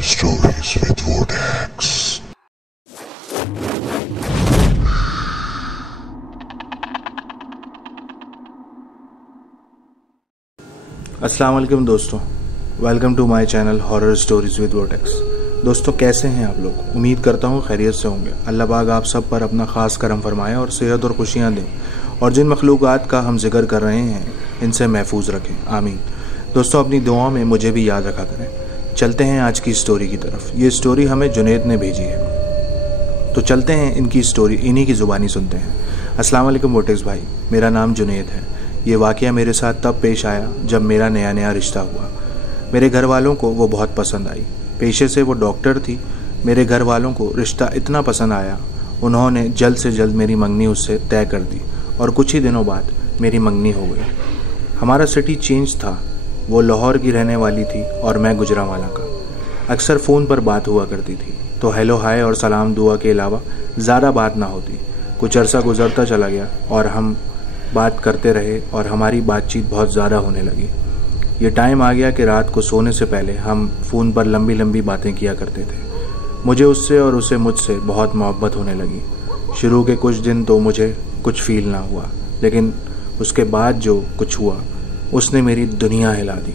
Stories with Vortex. अस्सलाम वालेकुम दोस्तों, welcome to my channel horror stories with Vortex. दोस्तों, कैसे हैं आप लोग? उम्मीद करता हूँ खैरियत से होंगे। अल्लाह पाक आप सब पर अपना ख़ास करम फरमाए और सेहत और खुशियाँ दें, और जिन मखलूक़ात का हम जिक्र कर रहे हैं इनसे महफूज रखें, आमीन। दोस्तों, अपनी दुआओं में मुझे भी याद रखा करें। चलते हैं आज की स्टोरी की तरफ। ये स्टोरी हमें जुनैद ने भेजी है, तो चलते हैं इनकी स्टोरी इन्हीं की ज़ुबानी सुनते हैं। अस्सलाम वालेकुम वोर्टेक्स भाई, मेरा नाम जुनैद है। ये वाक़या मेरे साथ तब पेश आया जब मेरा नया नया रिश्ता हुआ। मेरे घर वालों को वो बहुत पसंद आई। पेशे से वो डॉक्टर थी। मेरे घर वालों को रिश्ता इतना पसंद आया, उन्होंने जल्द से जल्द मेरी मंगनी उससे तय कर दी और कुछ ही दिनों बाद मेरी मंगनी हो गई। हमारा सिटी चेंज था। वो लाहौर की रहने वाली थी और मैं गुजरांवाला का। अक्सर फ़ोन पर बात हुआ करती थी, तो हेलो हाय और सलाम दुआ के अलावा ज़्यादा बात ना होती। कुछ अरसा गुजरता चला गया और हम बात करते रहे और हमारी बातचीत बहुत ज़्यादा होने लगी। ये टाइम आ गया कि रात को सोने से पहले हम फ़ोन पर लंबी लंबी बातें किया करते थे। मुझे उससे और उसे मुझसे बहुत मोहब्बत होने लगी। शुरू के कुछ दिन तो मुझे कुछ फ़ील ना हुआ, लेकिन उसके बाद जो कुछ हुआ उसने मेरी दुनिया हिला दी।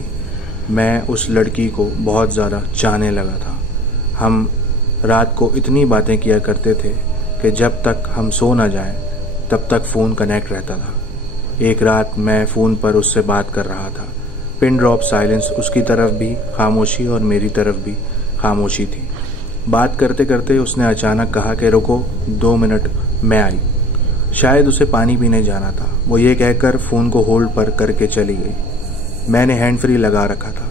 मैं उस लड़की को बहुत ज़्यादा चाहने लगा था। हम रात को इतनी बातें किया करते थे कि जब तक हम सो ना जाएं तब तक फ़ोन कनेक्ट रहता था। एक रात मैं फ़ोन पर उससे बात कर रहा था। पिन ड्रॉप साइलेंस, उसकी तरफ भी खामोशी और मेरी तरफ भी खामोशी थी। बात करते करते उसने अचानक कहा कि रुको 2 मिनट, मैं आई। शायद उसे पानी पीने जाना था। वो ये कहकर फ़ोन को होल्ड पर करके चली गई। मैंने हैंड फ्री लगा रखा था।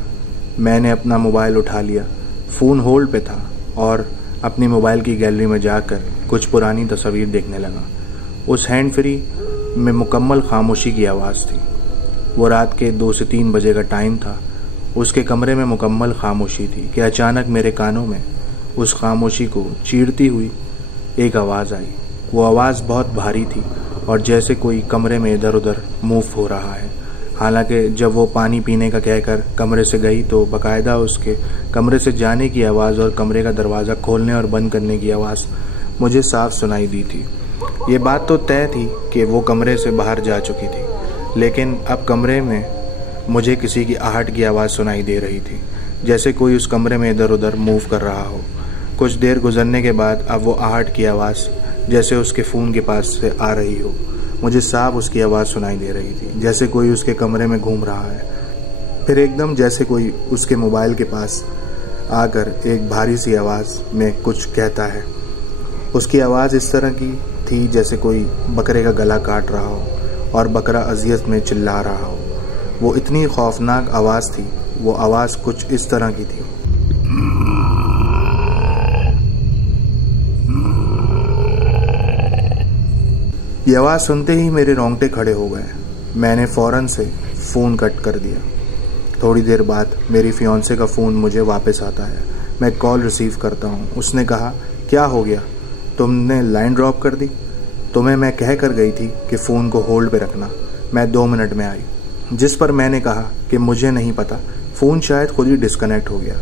मैंने अपना मोबाइल उठा लिया। फ़ोन होल्ड पे था और अपनी मोबाइल की गैलरी में जाकर कुछ पुरानी तस्वीर देखने लगा। उस हैंड फ्री में मुकम्मल खामोशी की आवाज़ थी। वो रात के 2 से 3 बजे का टाइम था। उसके कमरे में मुकम्मल खामोशी थी कि अचानक मेरे कानों में उस खामोशी को चीरती हुई एक आवाज़ आई। वो आवाज़ बहुत भारी थी और जैसे कोई कमरे में इधर उधर मूव हो रहा है। हालांकि जब वो पानी पीने का कहकर कमरे से गई तो बाकायदा उसके कमरे से जाने की आवाज़ और कमरे का दरवाज़ा खोलने और बंद करने की आवाज़ मुझे साफ सुनाई दी थी। ये बात तो तय थी कि वो कमरे से बाहर जा चुकी थी, लेकिन अब कमरे में मुझे किसी की आहट की आवाज़ सुनाई दे रही थी, जैसे कोई उस कमरे में इधर उधर मूव कर रहा हो। कुछ देर गुजरने के बाद अब वो आहट की आवाज़ जैसे उसके फ़ोन के पास से आ रही हो। मुझे साफ उसकी आवाज़ सुनाई दे रही थी, जैसे कोई उसके कमरे में घूम रहा है। फिर एकदम जैसे कोई उसके मोबाइल के पास आकर एक भारी सी आवाज़ में कुछ कहता है। उसकी आवाज़ इस तरह की थी जैसे कोई बकरे का गला काट रहा हो और बकरा अजियत में चिल्ला रहा हो। वो इतनी खौफनाक आवाज़ थी। वो आवाज़ कुछ इस तरह की थी। ये आवाज़ सुनते ही मेरे रोंगटे खड़े हो गए। मैंने फ़ौरन से फ़ोन कट कर दिया। थोड़ी देर बाद मेरी फियांसे का फ़ोन मुझे वापस आता है। मैं कॉल रिसीव करता हूँ। उसने कहा, क्या हो गया, तुमने लाइन ड्रॉप कर दी? तुम्हें मैं कह कर गई थी कि फ़ोन को होल्ड पे रखना। मैं 2 मिनट में आई। जिस पर मैंने कहा कि मुझे नहीं पता, फ़ोन शायद खुद ही डिस्कनेक्ट हो गया।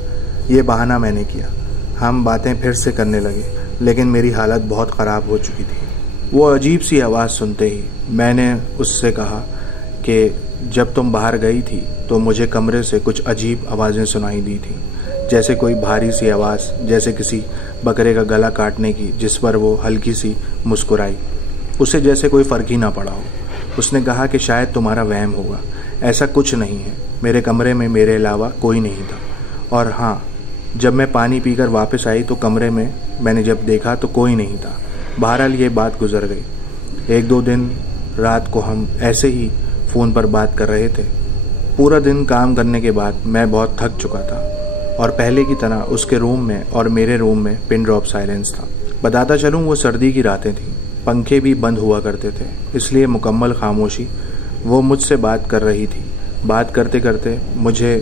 ये बहाना मैंने किया। हम बातें फिर से करने लगे, लेकिन मेरी हालत बहुत ख़राब हो चुकी थी। वो अजीब सी आवाज़ सुनते ही मैंने उससे कहा कि जब तुम बाहर गई थी तो मुझे कमरे से कुछ अजीब आवाज़ें सुनाई दी थी, जैसे कोई भारी सी आवाज़, जैसे किसी बकरे का गला काटने की, जिस पर वो हल्की सी मुस्कुराई। उसे जैसे कोई फ़र्क ही ना पड़ा हो। उसने कहा कि शायद तुम्हारा वहम होगा, ऐसा कुछ नहीं है। मेरे कमरे में मेरे अलावा कोई नहीं था। और हाँ, जब मैं पानी पीकर वापस आई तो कमरे में मैंने जब देखा तो कोई नहीं था। बहरहाल ये बात गुजर गई। 1-2 दिन रात को हम ऐसे ही फ़ोन पर बात कर रहे थे पूरा दिन काम करने के बाद मैं बहुत थक चुका था और पहले की तरह उसके रूम में और मेरे रूम में पिन ड्रॉप साइलेंस था। बताता चलूँ, वो सर्दी की रातें थीं, पंखे भी बंद हुआ करते थे, इसलिए मुकम्मल खामोशी। वो मुझसे बात कर रही थी। बात करते करते मुझे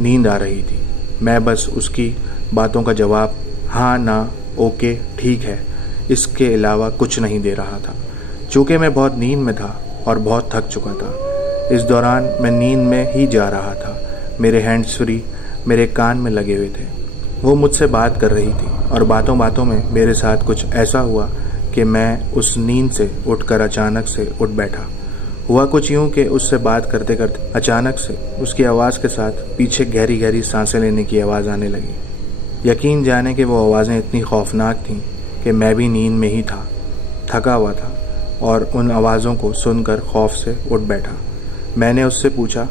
नींद आ रही थी। मैं बस उसकी बातों का जवाब हाँ, ना, ओके, ठीक है, इसके अलावा कुछ नहीं दे रहा था। चूँकि मैं बहुत नींद में था और बहुत थक चुका था। इस दौरान मैं नींद में ही जा रहा था। मेरे हैंड्स फ्री मेरे कान में लगे हुए थे। वो मुझसे बात कर रही थी और बातों बातों में मेरे साथ कुछ ऐसा हुआ कि मैं उस नींद से उठकर अचानक से उठ बैठा। हुआ कुछ यूँ कि उससे बात करते करते अचानक से उसकी आवाज़ के साथ पीछे गहरी गहरी सांसें लेने की आवाज़ आने लगी। यकीन जाने कि वो आवाज़ें इतनी खौफनाक थीं कि मैं भी नींद में ही था, थका हुआ था और उन आवाज़ों को सुनकर खौफ से उठ बैठा। मैंने उससे पूछा,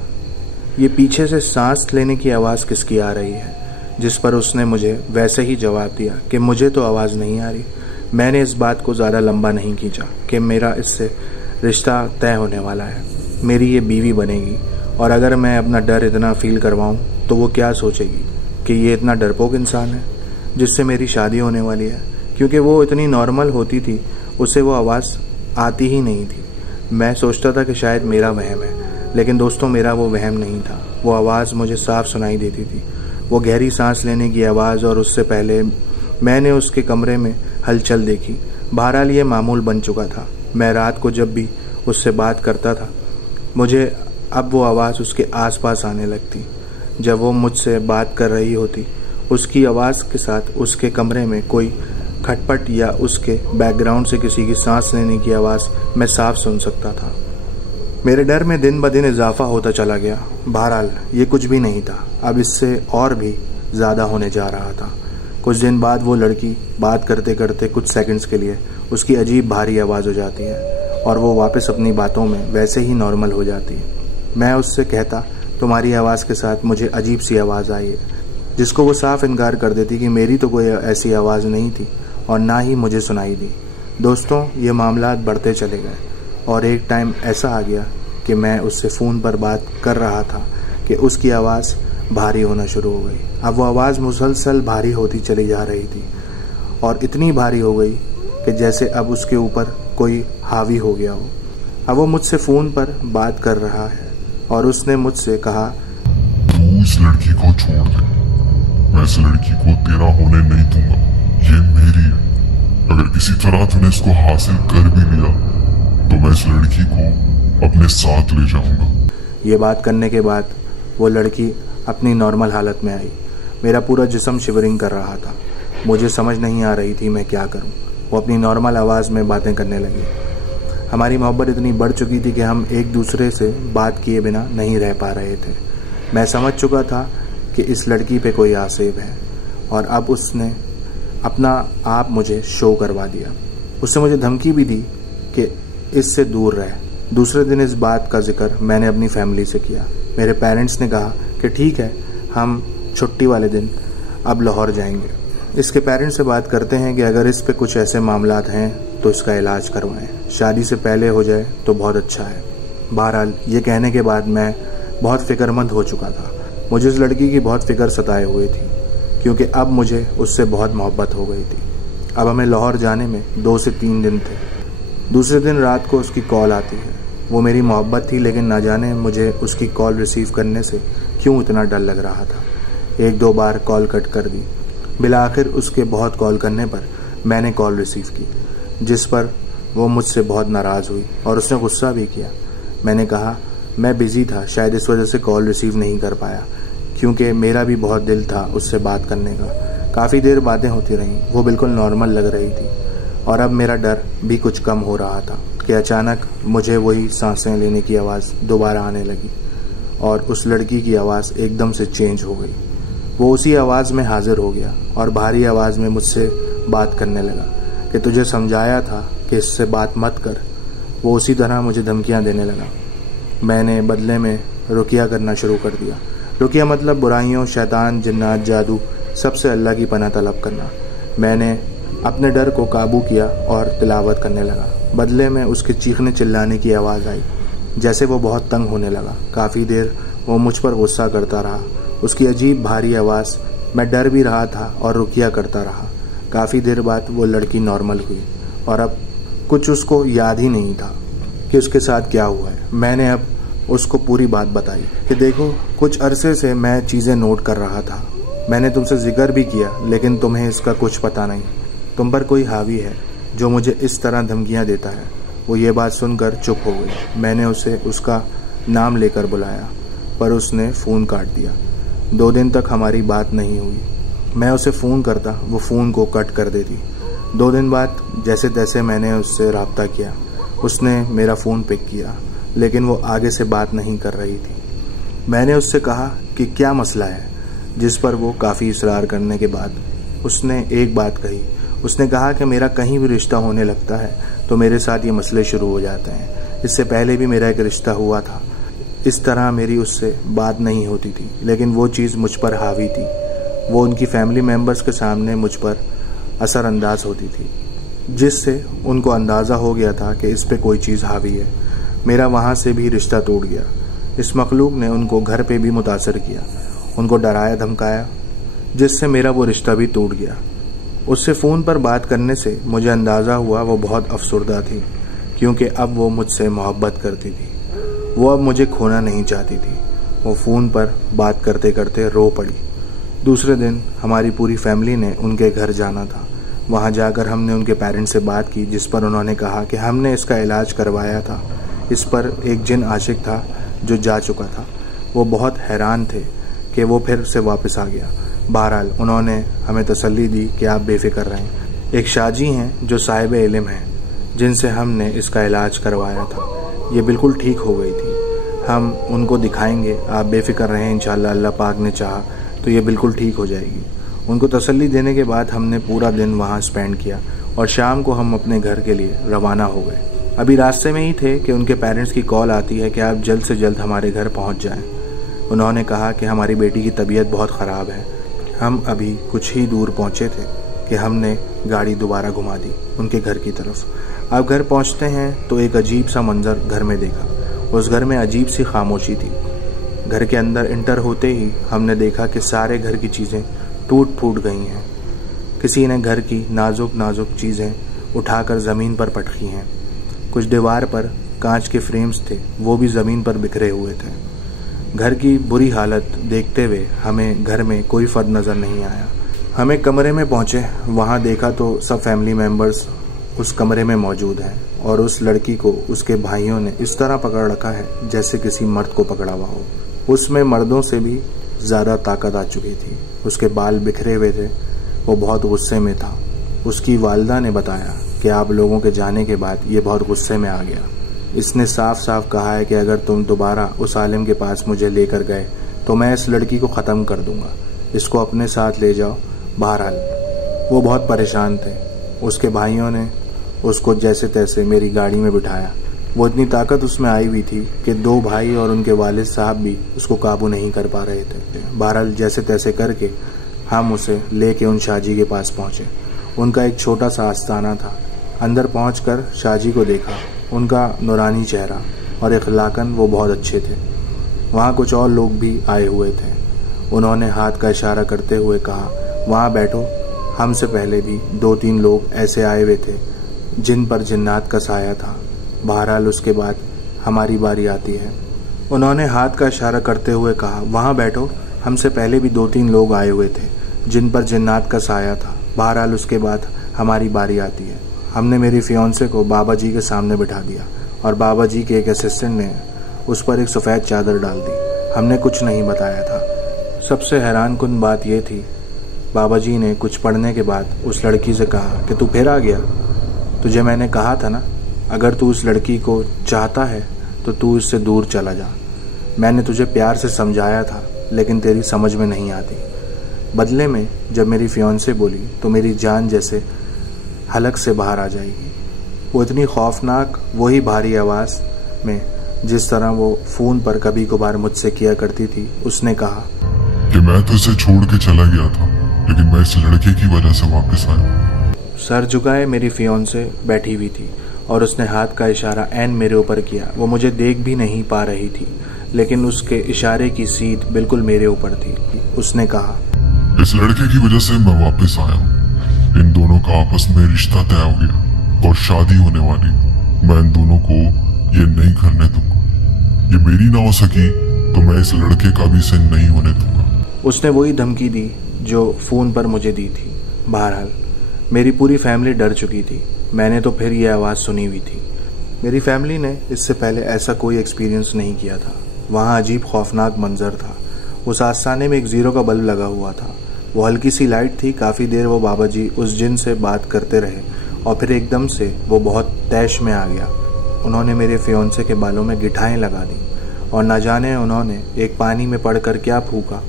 ये पीछे से सांस लेने की आवाज़ किसकी आ रही है? जिस पर उसने मुझे वैसे ही जवाब दिया कि मुझे तो आवाज़ नहीं आ रही। मैंने इस बात को ज़्यादा लंबा नहीं खींचा कि मेरा इससे रिश्ता तय होने वाला है, मेरी ये बीवी बनेगी और अगर मैं अपना डर इतना फील करवाऊँ तो वो क्या सोचेगी कि ये इतना डरपोक इंसान है जिससे मेरी शादी होने वाली है। क्योंकि वो इतनी नॉर्मल होती थी, उसे वो आवाज़ आती ही नहीं थी। मैं सोचता था कि शायद मेरा वहम है, लेकिन दोस्तों मेरा वो वहम नहीं था। वो आवाज़ मुझे साफ सुनाई देती थी, वो गहरी सांस लेने की आवाज़। और उससे पहले मैंने उसके कमरे में हलचल देखी। बहरहाल ये मामूल बन चुका था। मैं रात को जब भी उससे बात करता था, मुझे अब वो आवाज़ उसके आसपास आने लगती। जब वो मुझसे बात कर रही होती, उसकी आवाज़ के साथ उसके कमरे में कोई खटपट या उसके बैकग्राउंड से किसी की सांस लेने की आवाज़ मैं साफ सुन सकता था। मेरे डर में दिन ब दिन इजाफा होता चला गया। बहरहाल ये कुछ भी नहीं था, अब इससे और भी ज़्यादा होने जा रहा था। कुछ दिन बाद वो लड़की बात करते करते कुछ सेकंड्स के लिए उसकी अजीब भारी आवाज़ हो जाती है और वो वापस अपनी बातों में वैसे ही नॉर्मल हो जाती है। मैं उससे कहता, तुम्हारी आवाज़ के साथ मुझे अजीब सी आवाज़ आई है, जिसको वो साफ इनकार कर देती कि मेरी तो कोई ऐसी आवाज़ नहीं थी और ना ही मुझे सुनाई दी। दोस्तों, ये मामलात बढ़ते चले गए और एक टाइम ऐसा आ गया कि मैं उससे फ़ोन पर बात कर रहा था कि उसकी आवाज़ भारी होना शुरू हो गई। अब वो आवाज़ मुसलसल भारी होती चली जा रही थी और इतनी भारी हो गई कि जैसे अब उसके ऊपर कोई हावी हो गया हो। अब वो मुझसे फ़ोन पर बात कर रहा है और उसने मुझसे कहा, तू इस लड़की को छोड़ दे, मैं इस लड़की को तेरा होने नहीं दूंगा, ये मेरी है। अगर किसी तरह तूने इसको हासिल कर भी लिया तो मैं इस लड़की को अपने साथ ले जाऊंगा। ये बात करने के बाद वो लड़की अपनी नॉर्मल हालत में आई। मेरा पूरा जिस्म शिवरिंग कर रहा था। मुझे समझ नहीं आ रही थी मैं क्या करूं। वो अपनी नॉर्मल आवाज़ में बातें करने लगी। हमारी मोहब्बत इतनी बढ़ चुकी थी कि हम एक दूसरे से बात किए बिना नहीं रह पा रहे थे। मैं समझ चुका था कि इस लड़की पे कोई आसेब है और अब उसने अपना आप मुझे शो करवा दिया। उसने मुझे धमकी भी दी कि इससे दूर रहे। दूसरे दिन इस बात का जिक्र मैंने अपनी फैमिली से किया। मेरे पेरेंट्स ने कहा कि ठीक है, हम छुट्टी वाले दिन अब लाहौर जाएंगे। इसके पेरेंट्स से बात करते हैं कि अगर इस पे कुछ ऐसे मामलात हैं तो इसका इलाज करवाएं, शादी से पहले हो जाए तो बहुत अच्छा है। बहरहाल ये कहने के बाद मैं बहुत फिक्रमंद हो चुका था। मुझे इस लड़की की बहुत फिक्र सताए हुए थी क्योंकि अब मुझे उससे बहुत मोहब्बत हो गई थी। अब हमें लाहौर जाने में 2 से 3 दिन थे। दूसरे दिन रात को उसकी कॉल आती है। वो मेरी मोहब्बत थी, लेकिन ना जाने मुझे उसकी कॉल रिसीव करने से क्यों इतना डर लग रहा था। 1-2 बार कॉल कट कर दी। बिलाखिर उसके बहुत कॉल करने पर मैंने कॉल रिसीव की, जिस पर वो मुझसे बहुत नाराज़ हुई और उसने गुस्सा भी किया। मैंने कहा मैं बिज़ी था, शायद इस वजह से कॉल रिसीव नहीं कर पाया, क्योंकि मेरा भी बहुत दिल था उससे बात करने का। काफ़ी देर बातें होती रहीं। वो बिल्कुल नॉर्मल लग रही थी और अब मेरा डर भी कुछ कम हो रहा था कि अचानक मुझे वही सांसें लेने की आवाज़ दोबारा आने लगी और उस लड़की की आवाज़ एकदम से चेंज हो गई। वो उसी आवाज़ में हाजिर हो गया और भारी आवाज़ में मुझसे बात करने लगा कि तुझे समझाया था कि इससे बात मत कर। वो उसी तरह मुझे धमकियां देने लगा। मैंने बदले में रुकिया करना शुरू कर दिया। रुकिया मतलब बुराइयों, शैतान, जिन्नात, जादू, सबसे अल्लाह की पनाह तलब करना। मैंने अपने डर को काबू किया और तिलावत करने लगा। बदले में उसके चीखने चिल्लाने की आवाज़ आई, जैसे वो बहुत तंग होने लगा। काफ़ी देर वो मुझ पर गुस्सा करता रहा। उसकी अजीब भारी आवाज़, मैं डर भी रहा था और रुकिया करता रहा। काफ़ी देर बाद वो लड़की नॉर्मल हुई और अब कुछ उसको याद ही नहीं था कि उसके साथ क्या हुआ है। मैंने अब उसको पूरी बात बताई कि देखो, कुछ अरसे से मैं चीज़ें नोट कर रहा था। मैंने तुमसे जिक्र भी किया, लेकिन तुम्हें इसका कुछ पता नहीं। तुम पर कोई हावी है जो मुझे इस तरह धमकियां देता है। वो ये बात सुनकर चुप हो गई। मैंने उसे उसका नाम लेकर बुलाया, पर उसने फ़ोन काट दिया। 2 दिन तक हमारी बात नहीं हुई। मैं उसे फ़ोन करता, वो फ़ोन को कट कर देती। 2 दिन बाद जैसे तैसे मैंने उससे रब्ता किया। उसने मेरा फ़ोन पिक किया, लेकिन वो आगे से बात नहीं कर रही थी। मैंने उससे कहा कि क्या मसला है, जिस पर वो काफ़ी इसरार करने के बाद उसने एक बात कही। उसने कहा कि मेरा कहीं भी रिश्ता होने लगता है तो मेरे साथ ये मसले शुरू हो जाते हैं। इससे पहले भी मेरा एक रिश्ता हुआ था। इस तरह मेरी उससे बात नहीं होती थी, लेकिन वो चीज़ मुझ पर हावी थी। वो उनकी फैमिली मेम्बर्स के सामने मुझ पर असरअंदाज होती थी, जिससे उनको अंदाज़ा हो गया था कि इस पे कोई चीज़ हावी है। मेरा वहाँ से भी रिश्ता टूट गया। इस मखलूक ने उनको घर पे भी मुतासर किया, उनको डराया धमकाया, जिससे मेरा वो रिश्ता भी टूट गया। उससे फ़ोन पर बात करने से मुझे अंदाज़ा हुआ वो बहुत अफसरदा थी, क्योंकि अब वो मुझसे मोहब्बत करती थी। वो अब मुझे खोना नहीं चाहती थी। वो फ़ोन पर बात करते करते रो पड़ी। दूसरे दिन हमारी पूरी फैमिली ने उनके घर जाना था। वहाँ जाकर हमने उनके पेरेंट्स से बात की, जिस पर उन्होंने कहा कि हमने इसका इलाज करवाया था। इस पर एक जिन आशिक था जो जा चुका था। वो बहुत हैरान थे कि वो फिर से वापस आ गया। बहरहाल उन्होंने हमें तसल्ली दी कि आप बेफिक्र रहें। एक शाजी हैं जो साहिब इल्म हैं, जिनसे हमने इसका इलाज करवाया था। ये बिल्कुल ठीक हो गई थी। हम उनको दिखाएंगे, आप बेफिक्र रहें। इंशाअल्लाह अल्लाह पाक ने चाहा तो ये बिल्कुल ठीक हो जाएगी। उनको तसल्ली देने के बाद हमने पूरा दिन वहाँ स्पेंड किया और शाम को हम अपने घर के लिए रवाना हो गए। अभी रास्ते में ही थे कि उनके पेरेंट्स की कॉल आती है कि आप जल्द से जल्द हमारे घर पहुँच जाएँ। उन्होंने कहा कि हमारी बेटी की तबीयत बहुत ख़राब है। हम अभी कुछ ही दूर पहुँचे थे कि हमने गाड़ी दोबारा घुमा दी उनके घर की तरफ। अब घर पहुँचते हैं तो एक अजीब सा मंजर घर में देखा। उस घर में अजीब सी खामोशी थी। घर के अंदर इंटर होते ही हमने देखा कि सारे घर की चीज़ें टूट फूट गई हैं। किसी ने घर की नाजुक नाजुक चीज़ें उठाकर ज़मीन पर पटकी हैं। कुछ दीवार पर कांच के फ्रेम्स थे, वो भी ज़मीन पर बिखरे हुए थे। घर की बुरी हालत देखते हुए हमें घर में कोई फ़र्क नज़र नहीं आया। हमें कमरे में पहुँचे, वहाँ देखा तो सब फैमिली मेम्बर्स उस कमरे में मौजूद हैं और उस लड़की को उसके भाइयों ने इस तरह पकड़ रखा है जैसे किसी मर्द को पकड़ा हुआ हो। उसमें मर्दों से भी ज़्यादा ताकत आ चुकी थी। उसके बाल बिखरे हुए थे। वो बहुत गुस्से में था। उसकी वालिदा ने बताया कि आप लोगों के जाने के बाद ये बहुत गुस्से में आ गया। इसने साफ साफ कहा है कि अगर तुम दोबारा उस आलिम के पास मुझे लेकर गए तो मैं इस लड़की को ख़त्म कर दूंगा। इसको अपने साथ ले जाओ। बहरहाल वो बहुत परेशान थे। उसके भाइयों ने उसको जैसे तैसे मेरी गाड़ी में बिठाया। वो इतनी ताकत उसमें आई हुई थी कि 2 भाई और उनके वालिद साहब भी उसको काबू नहीं कर पा रहे थे। बहरहाल जैसे तैसे करके हम उसे लेके उन शाहजी के पास पहुँचे। उनका एक छोटा सा आस्ताना था। अंदर पहुंचकर शाहजी को देखा। उनका नूरानी चेहरा और इखलाकन वो बहुत अच्छे थे। वहाँ कुछ और लोग भी आए हुए थे। उन्होंने हाथ का इशारा करते हुए कहा, वहाँ बैठो। हमसे पहले भी 2-3 लोग ऐसे आए हुए थे जिन पर जिन्नात का साया था। बहरहाल उसके बाद हमारी बारी आती है। उन्होंने हाथ का इशारा करते हुए कहा, वहाँ बैठो। हमसे पहले भी 2-3 लोग आए हुए थे जिन पर जिन्नात का साया था। बहरहाल उसके बाद हमारी बारी आती है। हमने मेरी फियांसे को बाबा जी के सामने बिठा दिया और बाबा जी के एक असिस्टेंट ने उस पर एक सफ़ेद चादर डाल दी। हमने कुछ नहीं बताया था। सबसे हैरान कुन बात यह थी, बाबा जी ने कुछ पढ़ने के बाद उस लड़की से कहा कि तू फिर आ गया। तुझे मैंने कहा था ना, अगर तू उस लड़की को चाहता है तो तू इससे दूर चला जा। मैंने तुझे प्यार से समझाया था, लेकिन तेरी समझ में नहीं आती। बदले में जब मेरी फियांसे बोली तो मेरी जान जैसे हलक से बाहर आ जाएगी। वो इतनी खौफनाक वही भारी आवाज़ में जिस तरह वो फ़ोन पर कभी कभार मुझसे किया करती थी, उसने कहा कि मैं तो इसे छोड़ के चला गया था, लेकिन मैं इस लड़के की वजह से वापस आया। सर झुकाए मेरी फियांसे बैठी हुई थी और उसने हाथ का इशारा ऐन मेरे ऊपर किया। वो मुझे देख भी नहीं पा रही थी। लेकिन उसके इशारे की सीध बिल्कुल मेरे ऊपर थी। उसने कहा, इस लड़के की वजह से मैं वापस आया हूँ। इन दोनों का आपस में रिश्ता तय हो गया और शादी होने वाली। मैं इन दोनों को ये नहीं करने दूंगा। ये मेरी ना हो सकी तो मैं इस लड़के का भी सही नहीं होने दूंगा। उसने वही धमकी दी जो फ़ोन पर मुझे दी थी। बहरहाल मेरी पूरी फैमिली डर चुकी थी। मैंने तो फिर ये आवाज़ सुनी हुई थी। मेरी फैमिली ने इससे पहले ऐसा कोई एक्सपीरियंस नहीं किया था। वहाँ अजीब खौफनाक मंजर था। उस आस्थाने में एक ज़ीरो का बल्ब लगा हुआ था। वो हल्की सी लाइट थी। काफ़ी देर वो बाबा जी उस जिन से बात करते रहे और फिर एकदम से वो बहुत तैश में आ गया। उन्होंने मेरे फियोंसे के बालों में गिठाएं लगा दी और न जाने उन्होंने एक पानी में पड़कर क्या फूका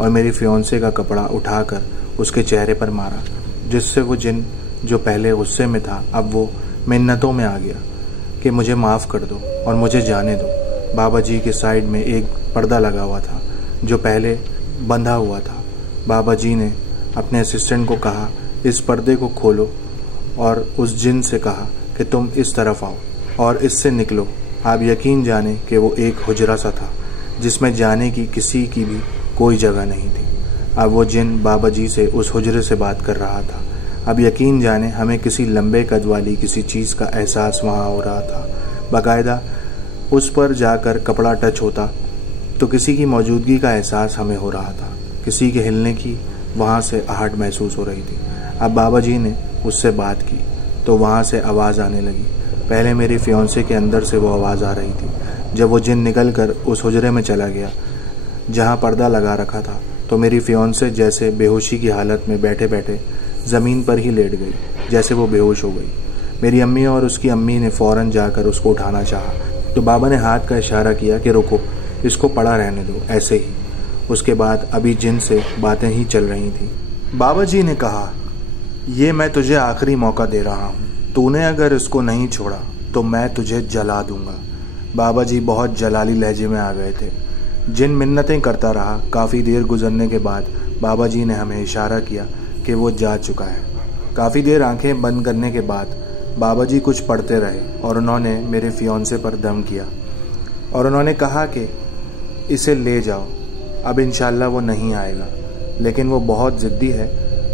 और मेरी फियोंसे का कपड़ा उठाकर उसके चेहरे पर मारा, जिससे वो जिन जो पहले गुस्से में था अब वो मिन्नतों में आ गया कि मुझे माफ़ कर दो और मुझे जाने दो। बाबा जी के साइड में एक पर्दा लगा हुआ था जो पहले बंधा हुआ था। बाबा जी ने अपने असिस्टेंट को कहा, इस पर्दे को खोलो और उस जिन से कहा कि तुम इस तरफ आओ और इससे निकलो। आप यकीन जाने कि वो एक हुजरा सा था जिसमें जाने की किसी की भी कोई जगह नहीं थी। अब वो जिन बाबा जी से उस हुजरे से बात कर रहा था। अब यकीन जाने हमें किसी लंबे कद वाली किसी चीज़ का एहसास वहाँ हो रहा था। बाकायदा उस पर जाकर कपड़ा टच होता तो किसी की मौजूदगी का एहसास हमें हो रहा था। किसी के हिलने की वहाँ से आहट महसूस हो रही थी। अब बाबा जी ने उससे बात की तो वहाँ से आवाज़ आने लगी। पहले मेरी फियोंसे के अंदर से वो आवाज़ आ रही थी। जब वो जिन निकल कर उस हुजरे में चला गया जहाँ पर्दा लगा रखा था तो मेरी फियोंसे जैसे बेहोशी की हालत में बैठे बैठे ज़मीन पर ही लेट गई, जैसे वो बेहोश हो गई। मेरी अम्मी और उसकी अम्मी ने फ़ौरन जाकर उसको उठाना चाहा तो बाबा ने हाथ का इशारा किया कि रुको, इसको पड़ा रहने दो। ऐसे ही उसके बाद अभी जिन से बातें ही चल रही थी। बाबा जी ने कहा, ये मैं तुझे आखिरी मौका दे रहा हूँ। तूने अगर इसको नहीं छोड़ा तो मैं तुझे जला दूंगा। बाबा जी बहुत जलाली लहजे में आ गए थे। जिन मिन्नतें करता रहा। काफ़ी देर गुजरने के बाद बाबा जी ने हमें इशारा किया कि वो जा चुका है। काफ़ी देर आंखें बंद करने के बाद बाबा जी कुछ पढ़ते रहे और उन्होंने मेरे फियोंसे पर दम किया और उन्होंने कहा कि इसे ले जाओ, अब इंशाल्लाह वो नहीं आएगा, लेकिन वो बहुत ज़िद्दी है,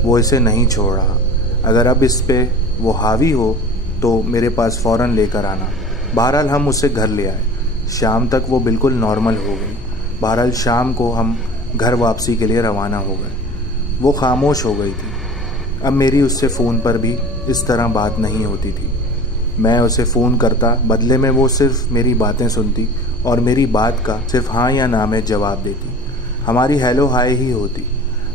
वो इसे नहीं छोड़ रहा। अगर अब इस पे वो हावी हो तो मेरे पास फ़ौरन लेकर आना। बहरहाल हम उसे घर ले आए। शाम तक वो बिल्कुल नॉर्मल हो गई। बहरहाल शाम को हम घर वापसी के लिए रवाना हो गए। वो खामोश हो गई थी। अब मेरी उससे फ़ोन पर भी इस तरह बात नहीं होती थी। मैं उसे फ़ोन करता, बदले में वो सिर्फ मेरी बातें सुनती और मेरी बात का सिर्फ हाँ या ना में जवाब देती। हमारी हेलो हाय ही होती।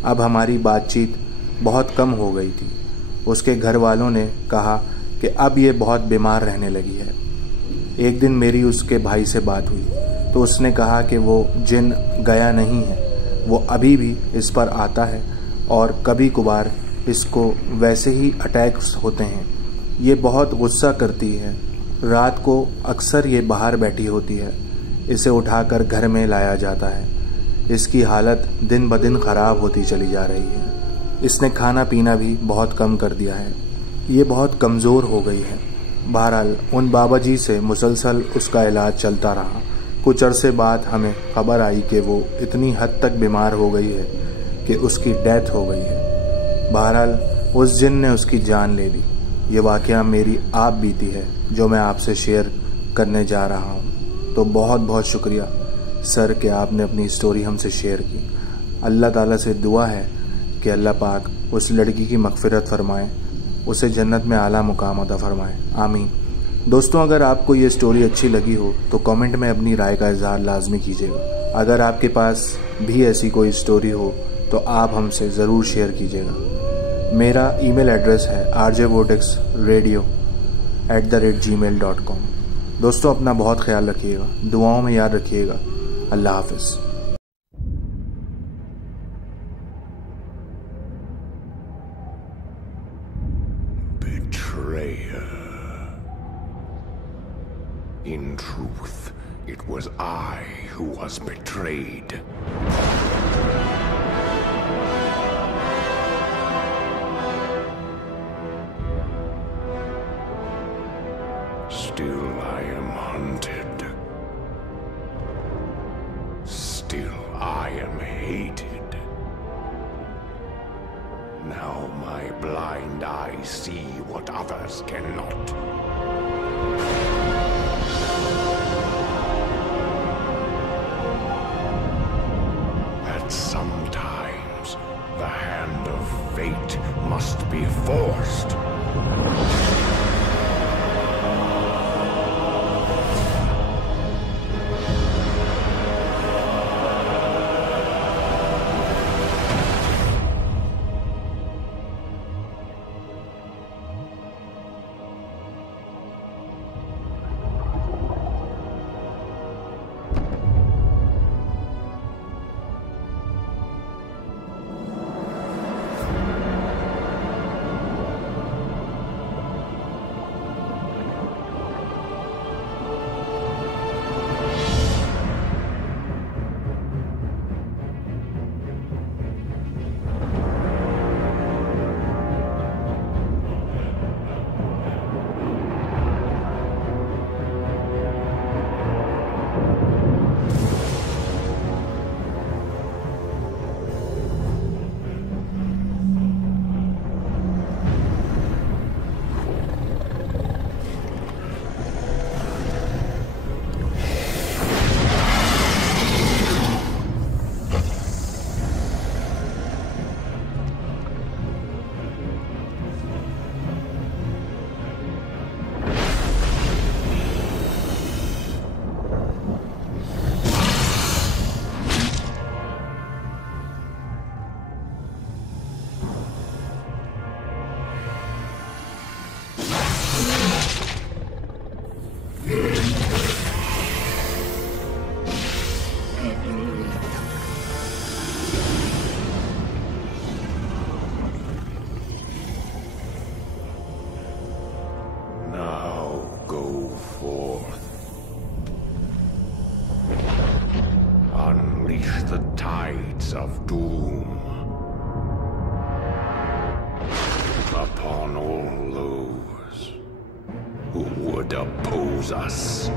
अब हमारी बातचीत बहुत कम हो गई थी। उसके घर वालों ने कहा कि अब ये बहुत बीमार रहने लगी है। एक दिन मेरी उसके भाई से बात हुई तो उसने कहा कि वो जिन गया नहीं है, वो अभी भी इस पर आता है और कभी कभार इसको वैसे ही अटैक्स होते हैं। ये बहुत गुस्सा करती है। रात को अक्सर ये बाहर बैठी होती है। इसे उठाकर घर में लाया जाता है। इसकी हालत दिन ब दिन ख़राब होती चली जा रही है। इसने खाना पीना भी बहुत कम कर दिया है। ये बहुत कमज़ोर हो गई है। बहरहाल उन बाबा जी से मुसलसल उसका इलाज चलता रहा। कुछ अरसे बाद हमें खबर आई कि वो इतनी हद तक बीमार हो गई है कि उसकी डेथ हो गई है। बहरहाल उस जिन ने उसकी जान ले ली। ये वाक़या मेरी आप बीती है जो मैं आपसे शेयर करने जा रहा हूँ। तो बहुत बहुत शुक्रिया सर कि आपने अपनी स्टोरी हमसे शेयर की। अल्लाह ताला से दुआ है कि अल्लाह पाक उस लड़की की मग़फ़िरत फ़रमाए, उसे जन्नत में आला मुकाम अता फ़रमाए। आमीन। दोस्तों, अगर आपको ये स्टोरी अच्छी लगी हो तो कमेंट में अपनी राय का इज़हार लाजमी कीजिएगा। अगर आपके पास भी ऐसी कोई स्टोरी हो तो आप हमसे ज़रूर शेयर कीजिएगा। मेरा ईमेल एड्रेस है rjvortexradio@gmail.com। दोस्तों, अपना बहुत ख्याल रखिएगा, दुआओं में याद रखिएगा। अल्लाह हाफ़िज़। In truth, it was I who was betrayed. Still I am hunted. I am hated. Now my blind eyes see what others cannot. That sometimes the hand of fate must be forced. Unleash the tides of doom upon all those who would oppose us.